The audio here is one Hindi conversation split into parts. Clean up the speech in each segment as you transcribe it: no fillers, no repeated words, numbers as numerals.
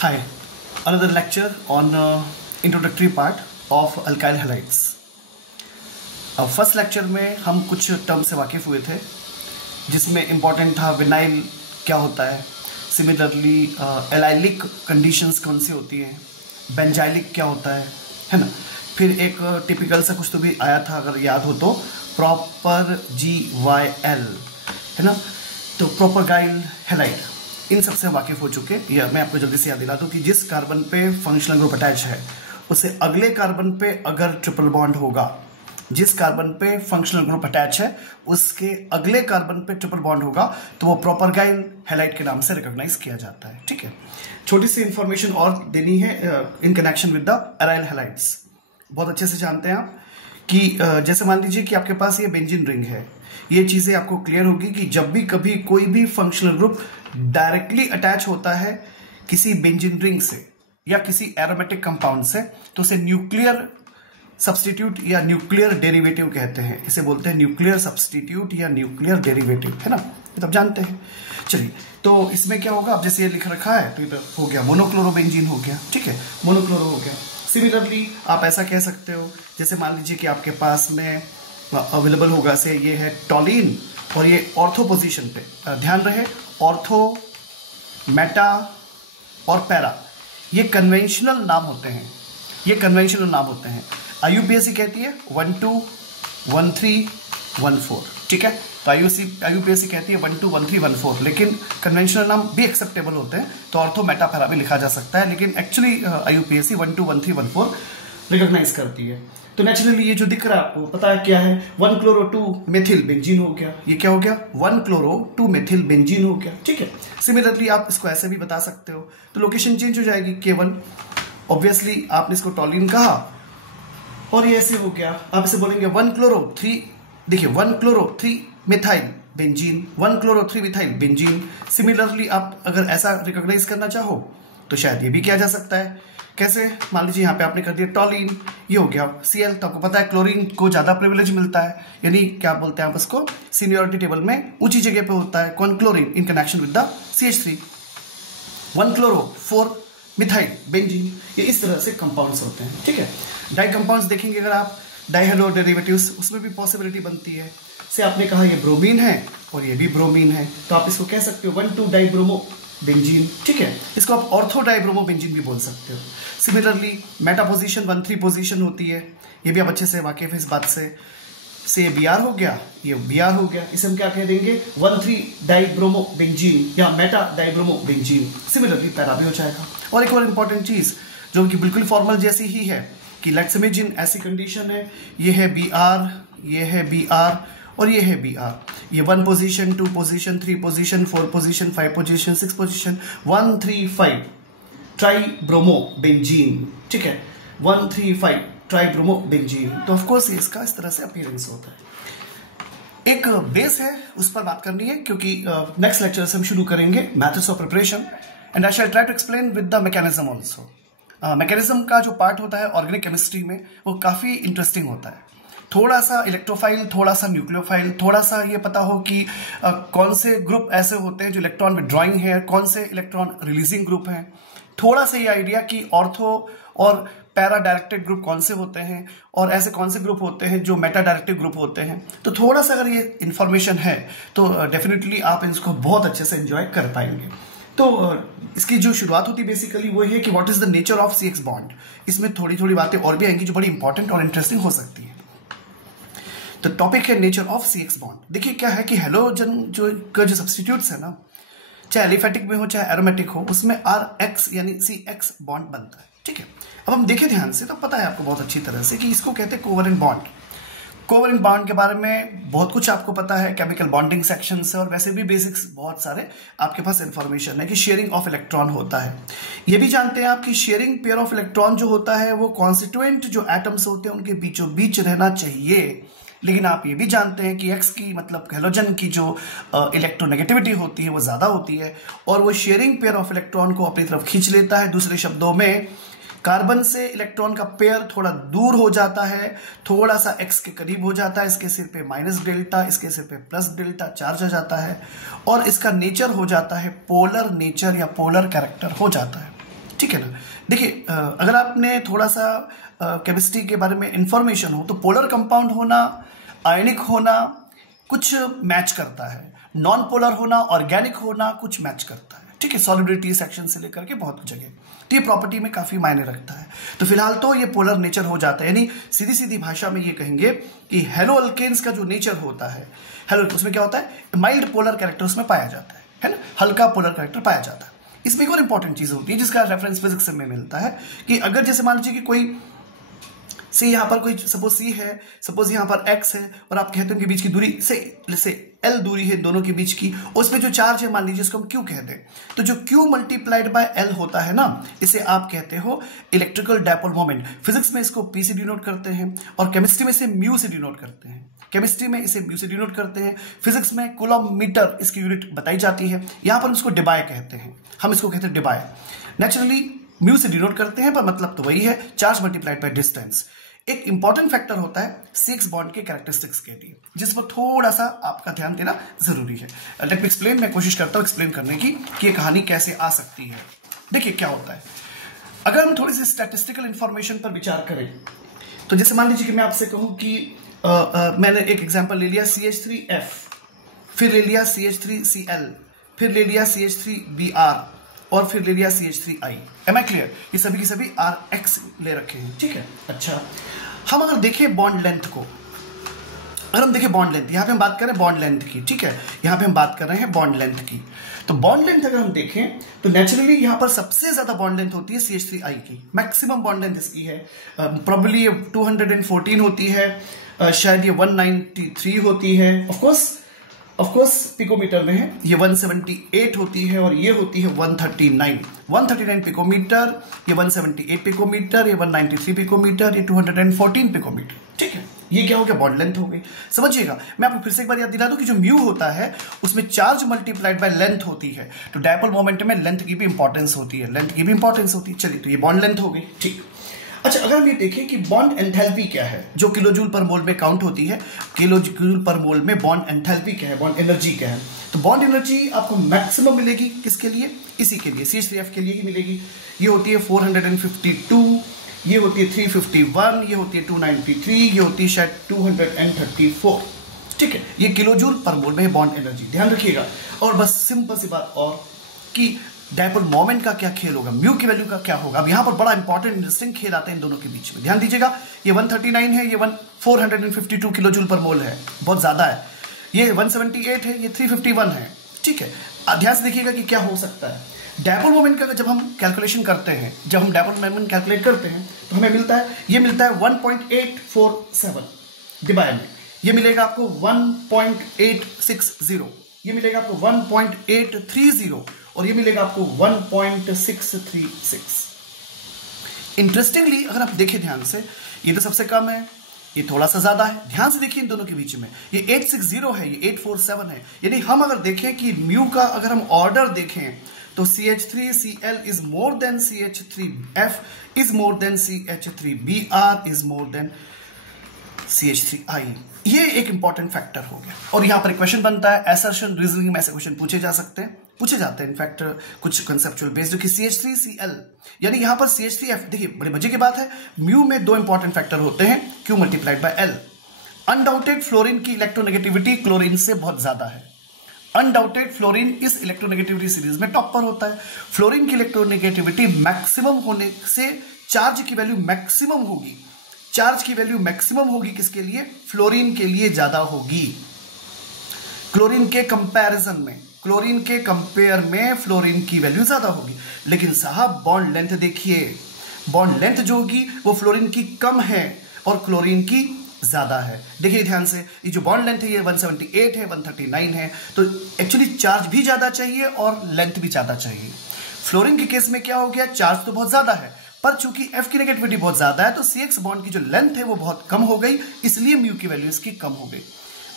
Hi, another lecture on introductory part of alkyl halides. First lecture में हम कुछ टर्म से वाकिफ़ हुए थे जिसमें इम्पॉर्टेंट था विनाइल क्या होता है, सिमिलरली एलाइलिक कंडीशंस कौन सी होती हैं, बेंजाइलिक क्या होता है ना। फिर एक टिपिकल सा कुछ तो भी आया था अगर याद हो तो, प्रॉपर GYL है ना, तो प्रोपरगाइल हैलाइड, इन सबसे हम वाकिफ़ हो चुके। या मैं आपको जल्दी से याद दिला दूं कि जिस कार्बन पे फंक्शनल ग्रुप अटैच है उससे अगले कार्बन पे अगर ट्रिपल बॉन्ड होगा, जिस कार्बन पे फंक्शनल ग्रुप अटैच है उसके अगले कार्बन पे ट्रिपल बॉन्ड होगा तो वो प्रोपरगाइल हैलाइड के नाम से रिकॉग्नाइज किया जाता है। ठीक है, छोटी सी इंफॉर्मेशन और देनी है in connection with the aryl halides. बहुत अच्छे से जानते हैं आप कि जैसे मान लीजिए कि आपके पास ये बेंजीन रिंग है, ये चीजें आपको क्लियर होगी कि जब भी कभी कोई भी फंक्शनल ग्रुप डायरेक्टली अटैच होता है किसी बेंजीन रिंग से या किसी एरोमेटिक कंपाउंड से तो उसे न्यूक्लियर सब्स्टिट्यूट या न्यूक्लियर डेरिवेटिव कहते हैं। इसे बोलते हैं न्यूक्लियर सब्स्टिट्यूट या न्यूक्लियर डेरिवेटिव, है ना, ये तब जानते हैं। चलिए, तो इसमें क्या होगा, अब जैसे ये लिख रखा है तो ये हो गया मोनोक्लोरोबेंजीन हो गया। ठीक है, मोनोक्लोरो हो गया। सिमिलरली आप ऐसा कह सकते हो, जैसे मान लीजिए कि आपके पास में अवेलेबल होगा से ये है टॉलिन और ये ऑर्थो पोजीशन पे, ध्यान रहे ऑर्थो, मेटा और पैरा, ये कन्वेंशनल नाम होते हैं, ये कन्वेंशनल नाम होते हैं। IUPAC कहती है 1 2 1 3 1 4, ठीक है, तो IUPAC कहती है 1 2 1 3 1 4, लेकिन कन्वेंशनल नाम भी एक्सेप्टेबल होते हैं, तो ऑर्थो मेटा पैरा भी लिखा जा सकता है, लेकिन एक्चुअली IUPAC 1 2 1 3 1 4 रिकॉग्नाइज करती है। तो नेचुरली ये जो दिख रहा है आपको पता है क्या है, 1 क्लोरो 2 मेथिल बेंजीन हो गया। ये क्या हो गया, 1 क्लोरो 2 मेथिल बेंजीन हो गया। ठीक है, सिमिलरली आप इसको ऐसे भी बता सकते हो, तो लोकेशन चेंज हो जाएगी केवल। ऑब्वियसली आपने इसको टॉलिन कहा और ये ऐसे हो गया, आप इसे बोलेंगे 1 क्लोरो 3, देखिए 1 chloro 3 methyl benzene, 1 chloro 3 methyl benzene. Similarly आप अगर ऐसा रिकॉग्नाइज करना चाहो तो शायद ये भी किया जा सकता है। कैसे, मान लीजिए यहाँ पे आपने कर दिया टॉलिन, ये हो गया Cl, तो आपको पता है क्लोरीन को ज्यादा प्रिविलेज मिलता है, यानी क्या बोलते हैं आप उसको, सीनियोरिटी टेबल में ऊंची जगह पे होता है कौन, chlorine, in connection with the CH3। 1 chloro 4 methyl benzene, ये इस तरह से कंपाउंड्स होते हैं। ठीक है, डाई कंपाउंड्स देखेंगे अगर आप, डाइहेलो डेरिवेटिव्स, उसमें भी पॉसिबिलिटी बनती है। से आपने कहा ये ब्रोमीन है और ये भी ब्रोमीन है, तो आप इसको कह सकते हो 1 2 डाइब्रोमो बेंजीन। ठीक है, इसको आप ऑर्थो डाइब्रोमो बेंजीन भी बोल सकते हो। सिमिलरली मेटा पोजीशन 1 3 पोजीशन होती है, ये भी आप अच्छे से वाकिफ है इस बात से ये Br हो गया, ये Br हो गया, इसे हम क्या कह देंगे 1 3 डाइब्रोमो बेंजीन या Meta dibromo benzene. Similarly para भी हो जाएगा। और एक और इंपॉर्टेंट चीज जो कि बिल्कुल फॉर्मल जैसी ही है कि लेट्स इमेजिन ऐसी कंडीशन है, ये है Br, ये है Br और ये है Br, ये 1 position 2 position 3 position 4 position 5 position 6 position 1 3 5 tribromo benzene. ठीक है, 1 3 5 ट्राइब्रोमो बेंजीन। तो ऑफ कोर्स इसका इस तरह से अपीयरेंस होता है। एक बेस है, उस पर बात करनी है क्योंकि नेक्स्ट लेक्चर से हम शुरू करेंगे methods of preparation and I shall try to explain with the mechanism also. Mechanism का जो पार्ट होता है ऑर्गेनिक केमिस्ट्री में वो काफी इंटरेस्टिंग होता है। थोड़ा सा इलेक्ट्रोफाइल, थोड़ा सा न्यूक्लियोफाइल, थोड़ा सा ये पता हो कि कौन से ग्रुप ऐसे होते हैं जो इलेक्ट्रॉन विड्रॉइंग है, कौन से इलेक्ट्रॉन रिलीजिंग ग्रुप हैं, थोड़ा सा ये आइडिया कि ऑर्थो और पैरा डायरेक्टेड ग्रुप कौन से होते हैं और ऐसे कौन से ग्रुप होते हैं जो मेटा डायरेक्टिव ग्रुप होते हैं। तो थोड़ा सा अगर ये इंफॉर्मेशन है तो डेफिनेटली आप इसको बहुत अच्छे से एंजॉय कर पाएंगे। तो इसकी जो शुरुआत होती है बेसिकली वो है कि what is the nature of CX bond. इसमें थोड़ी थोड़ी बातें और भी आएंगी जो बड़ी इंपॉर्टेंट और इंटरेस्टिंग हो सकती है। तो टॉपिक है नेचर ऑफ CX बॉन्ड। देखिए क्या है कि हेलोजन जो सब्स्टिट्यूट्स है ना, चाहे एलिफेटिक में हो चाहे एरोमेटिक हो, उसमें RX यानी CX बॉन्ड बनता है। ठीक है, अब हम देखें ध्यान से तो पता है आपको बहुत अच्छी तरह से कि इसको कहते हैं कोवलेंट बॉन्ड। कोवलेंट बॉन्ड के बारे में बहुत कुछ आपको पता है, केमिकल बॉन्डिंग सेक्शन से, और वैसे भी बेसिक्स बहुत सारे आपके पास इंफॉर्मेशन है कि शेयरिंग ऑफ इलेक्ट्रॉन होता है। ये भी जानते हैं आप कि शेयरिंग पेयर ऑफ इलेक्ट्रॉन जो होता है वो कॉन्स्टिट्यूएंट जो एटम्स होते हैं उनके बीचों बीच रहना चाहिए। लेकिन आप ये भी जानते हैं कि X की मतलब हेलोजन की जो इलेक्ट्रोनेगेटिविटी होती है वो ज्यादा होती है और वो शेयरिंग पेयर ऑफ इलेक्ट्रॉन को अपनी तरफ खींच लेता है। दूसरे शब्दों में कार्बन से इलेक्ट्रॉन का पेयर थोड़ा दूर हो जाता है, थोड़ा सा X के करीब हो जाता है, इसके सिर पे माइनस डेल्टा, इसके सिर पे प्लस डेल्टा चार्ज आ जाता है और इसका नेचर हो जाता है पोलर नेचर या पोलर कैरेक्टर हो जाता है। ठीक है ना। देखिए अगर आपने थोड़ा सा केमिस्ट्री के बारे में इंफॉर्मेशन हो तो पोलर कंपाउंड होना, आयनिक होना कुछ मैच करता है, नॉन पोलर होना, ऑर्गेनिक होना कुछ मैच करता है, ठीक है, सॉलिबिलिटी सेक्शन से लेकर के बहुत जगह, तो ये प्रॉपर्टी में काफी मायने रखता है। तो फिलहाल तो ये पोलर नेचर हो जाता है, यानी सीधी सीधी भाषा में ये कहेंगे कि हेलो अल्केन्स का जो नेचर होता है, हेलो उसमें क्या होता है, माइल्ड पोलर कैरेक्टर उसमें पाया जाता है ना, हल्का पोलर कैरेक्टर पाया जाता है। इसमें एक और इंपॉर्टेंट चीज होती है जिसका रेफरेंस फिजिक्स में मिलता है कि अगर जैसे मान लीजिए कि कोई सी, यहाँ पर कोई सपोज सी है, सपोज यहाँ पर एक्स है, और आप कहते हो कि बीच की दूरी से एल दूरी है दोनों के बीच की, उसमें जो चार्ज है मान लीजिए उसको हम क्यू कहते हैं, तो जो क्यू मल्टीप्लाइड बाय एल होता है ना, इसे आप कहते हो इलेक्ट्रिकल डायपोल मोमेंट। फिजिक्स में इसको पी से डिनोट करते हैं और केमिस्ट्री में इसे म्यू से डिनोट करते हैं। केमिस्ट्री में इसे म्यू से डिनोट करते हैं, फिजिक्स में कूलॉम-मीटर इसकी यूनिट बताई जाती है। यहां पर इसको डिबाय कहते हैं, हम इसको कहते हैं डिबाय। नेचुरली म्यू से डिनोट करते हैं पर मतलब तो वही है, चार्ज मल्टीप्लाइड बाय डिस्टेंस। एक इंपॉर्टेंट फैक्टर होता है CX बॉन्ड के कैरेक्टरिस्टिक्स के लिए, जिस पर थोड़ा सा आपका ध्यान देना जरूरी है। लेट मी एक्सप्लेन, मैं कोशिश करता हूं एक्सप्लेन करने की कि ये कहानी कैसे आ सकती है। देखिए क्या होता है, अगर हम थोड़ी सी स्टैटिस्टिकल इंफॉर्मेशन पर विचार करें तो जैसे मान लीजिए कि मैं आपसे कहूं कि मैंने एक एग्जांपल ले लिया CH3F, फिर ले लिया CH3Cl, फिर ले लिया CH3Br और फिर ले लिया CH3I। Am I clear? ये सभी की सभी RX ले रखे हैं, ठीक है। अच्छा, हम अगर देखें बॉन्ड लेंथ को, अगर हम देखें बॉन्ड लेंथ, यहां पे हम बात कर रहे हैं बॉन्ड लेंथ की, ठीक है, यहां पे हम बात कर रहे हैं बॉन्ड लेंथ की। तो बॉन्ड लेंथ अगर हम देखें तो नेचुरली यहां पर सबसे ज्यादा बॉन्ड लेंथ होती है CH3I की, मैक्सिमम बॉन्ड लेंथ इसकी है, प्रोबेबली ये 214 होती है, शायद ये 193 होती है, ऑफ कोर्स पिकोमीटर में है, ये 178 होती है और ये होती है 139 पिकोमीटर, ये 178 पिकोमीटर, ये 193 पिकोमीटर, ये 214 पिकोमीटर, ठीक है। ये क्या हो गया, बॉन्ड लेंथ हो गई। समझिएगा, मैं आपको फिर से एक बार याद दिला दूं कि जो म्यू होता है उसमें चार्ज मल्टीप्लाइड बाय लेंथ होती है, तो डायपोल मोमेंट में लेंथ की भी इंपॉर्टेंस होती है, चलिए तो ये बॉन्ड लेंथ हो गई, ठीक। अच्छा, अगर हम ये देखें कि बॉन्ड एंथैल्पी क्या है, जो किलोजूल पर मोल में काउंट होती है, किलोजूल पर मोल में बॉन्ड एंथैल्पी क्या है, बॉन्ड एनर्जी क्या है, तो बॉन्ड एनर्जी आपको मैक्सिमम मिलेगी किसके लिए, इसी के लिए, CH3F के लिए ही मिलेगी। ये होती है 452, ये होती है 351, ये होती है 293, ये होती है शायद 234, ठीक है। ये किलोजूल पर मोल में है बॉन्ड एनर्जी, ध्यान रखिएगा। और बस सिंपल सी बात और कि डायपोल मोमेंट का क्या खेल होगा, म्यू की वैल्यू का क्या होगा। अब यहां पर बड़ा इंपॉर्टेंट इंटरेस्टिंग खेल आता है इन दोनों के बीच में, ध्यान दीजिएगा। ये 139 है, ये 452 किलोजूल पर मोल है, बहुत ज्यादा है। ये 178 है, ये 351 है, ठीक है। ध्यान से देखिएगा कि क्या हो सकता है। डायपोल मोमेंट का जब हम कैलकुलेशन करते हैं, जब हम डायपोल मोमेंट कैलकुलेट करते हैं तो हमें मिलता है, ये मिलता है 1.847 डिवाइड में, ये मिलेगा आपको 1.860, ये मिलेगा आपको 1.830 और ये मिलेगा आपको 1.636। इंटरेस्टिंगली अगर आप देखें ध्यान से, ये तो सबसे कम है, ये थोड़ा सा ज्यादा है, ध्यान से देखिए इन दोनों के बीच में, ये 860 है, ये 847 है। यानी हम अगर देखें कि म्यू का अगर हम ऑर्डर देखें तो CH3Cl is more than CH3F is more than CH3Br is more than CH3I। ये एक इंपॉर्टेंट फैक्टर हो गया। और यहां पर क्वेश्चन बनता है, असर्शन रीजनिंग में ऐसे क्वेश्चन पूछे जाते हैं इनफैक्ट कुछ कंसेप्चुअल बेस्ड, जो कि CH3Cl यानी यहां पर CH3F। देखिए बड़े मजे की बात है, म्यू में दो इंपॉर्टेंट फैक्टर होते हैं, Q multiplied by L। Undoubted fluorine की इलेक्ट्रोनेगेटिविटी क्लोरीन से बहुत ज्यादा है, अनडाउटेड फ्लोरीन इस इलेक्ट्रोनेगेटिविटी सीरीज में टॉप पर होता है। फ्लोरीन की इलेक्ट्रोनेगेटिविटी मैक्सिमम होने से चार्ज की वैल्यू मैक्सिमम होगी, चार्ज की वैल्यू मैक्सिमम होगी किसके लिए, फ्लोरीन के लिए ज्यादा होगी। क्लोरीन के कंपैरिजन में, क्लोरीन के कंपेयर में फ्लोरीन की वैल्यू ज्यादा होगी। लेकिन साहब बॉन्ड लेंथ देखिए, बॉन्ड लेंथ जो होगी वो फ्लोरीन की कम है और क्लोरीन की ज्यादा है। देखिए ध्यान से, ये जो बॉन्ड लेंथ है ये 178 है, 139 है, तो एक्चुअली चार्ज भी ज्यादा चाहिए और लेंथ भी ज्यादा चाहिए। फ्लोरीन के केस में क्या हो गया, चार्ज तो बहुत ज्यादा है पर चूंकि F की नेगेटिविटी बहुत ज्यादा है तो CX बॉन्ड की जो लेंथ है वो बहुत कम हो गई, इसलिए म्यू की वैल्यू इसकी कम हो गई।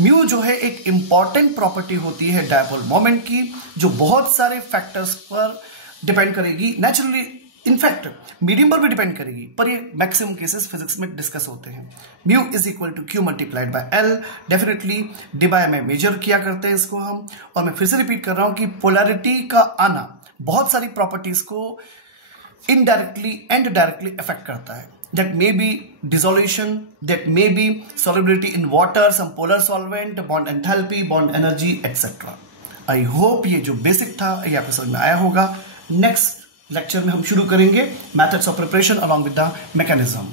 म्यू जो है एक इंपॉर्टेंट प्रॉपर्टी होती है डायपोल मोमेंट की, जो बहुत सारे फैक्टर्स पर डिपेंड करेगी, नेचुरली इनफैक्ट मीडियम पर भी डिपेंड करेगी, पर ये मैक्सिमम केसेस फिजिक्स में डिस्कस होते हैं। Mu is equal to Q multiplied by L, definitely debye में मेजर किया करते हैं इसको हम। और मैं फिर से रिपीट कर रहा हूं कि पोलैरिटी का आना बहुत सारी प्रॉपर्टीज को इनडायरेक्टली एंड डायरेक्टली अफेक्ट करता है. That may be dissolution, that may be solubility in water, some polar solvent, bond enthalpy, bond energy, etc. I hope ये जो बेसिक था ये आपको समझ में आया होगा. नेक्स्ट लेक्चर में हम शुरू करेंगे methods of preparation along with the mechanism.